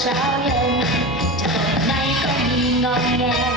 เช้าเย็นจะตรงไหนก็มีงองแง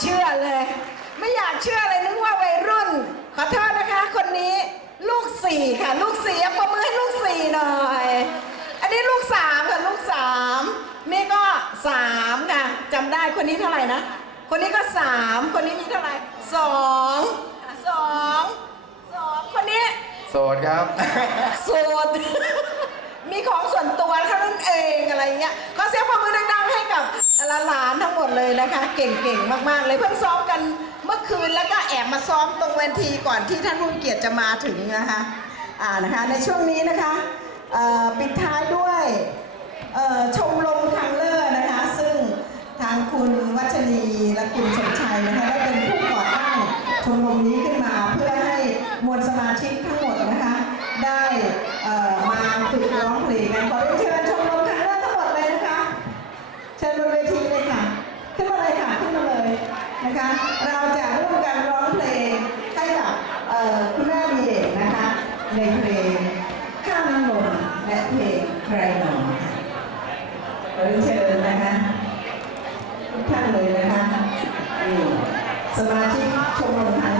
เชื่อเลย ไม่อยากเชื่อเลยนึกว่าวัยรุ่น ขอโทษนะคะ คนนี้ลูกสี่ค่ะ ลูกสี่เอาประมือให้ลูกสี่หน่อย อันนี้ลูกสามค่ะลูกสามนี่ก็สามค่ะจำได้คนนี้เท่าไหร่นะ คนนี้ก็สามคนนี้มีเท่าไหร่สองสองสองคนนี้โสดครับโสดมีของส่วนตัวเท่านั้นเองอะไรเงี้ยขอเสียงปรบมือดังๆให้กับ หลานทั้งหมดเลยนะคะ เก่งๆมากๆ เลยเพิ่งซ้อมกันเมื่อคืนแล้วก็แอบมาซ้อมตรงเวทีก่อนที่ท่านผู้เกียรติจะมาถึงนะคะอ่านะคะในช่วงนี้นะคะปิดท้ายด้วยชมรมคังเลอร์นะคะ ซึ่งทางคุณวัชรีและคุณสมชัยนะคะ นะคะ เราจะร่วมกันร้องเพลงให้กับคุณแม่ดีเด็กนะคะ ในเพลงข้ามน้ำนนและเพลงใครหนอค่ะเรียนเชิญนะคะทุกท่านเลยนะคะสมาชิกชมรม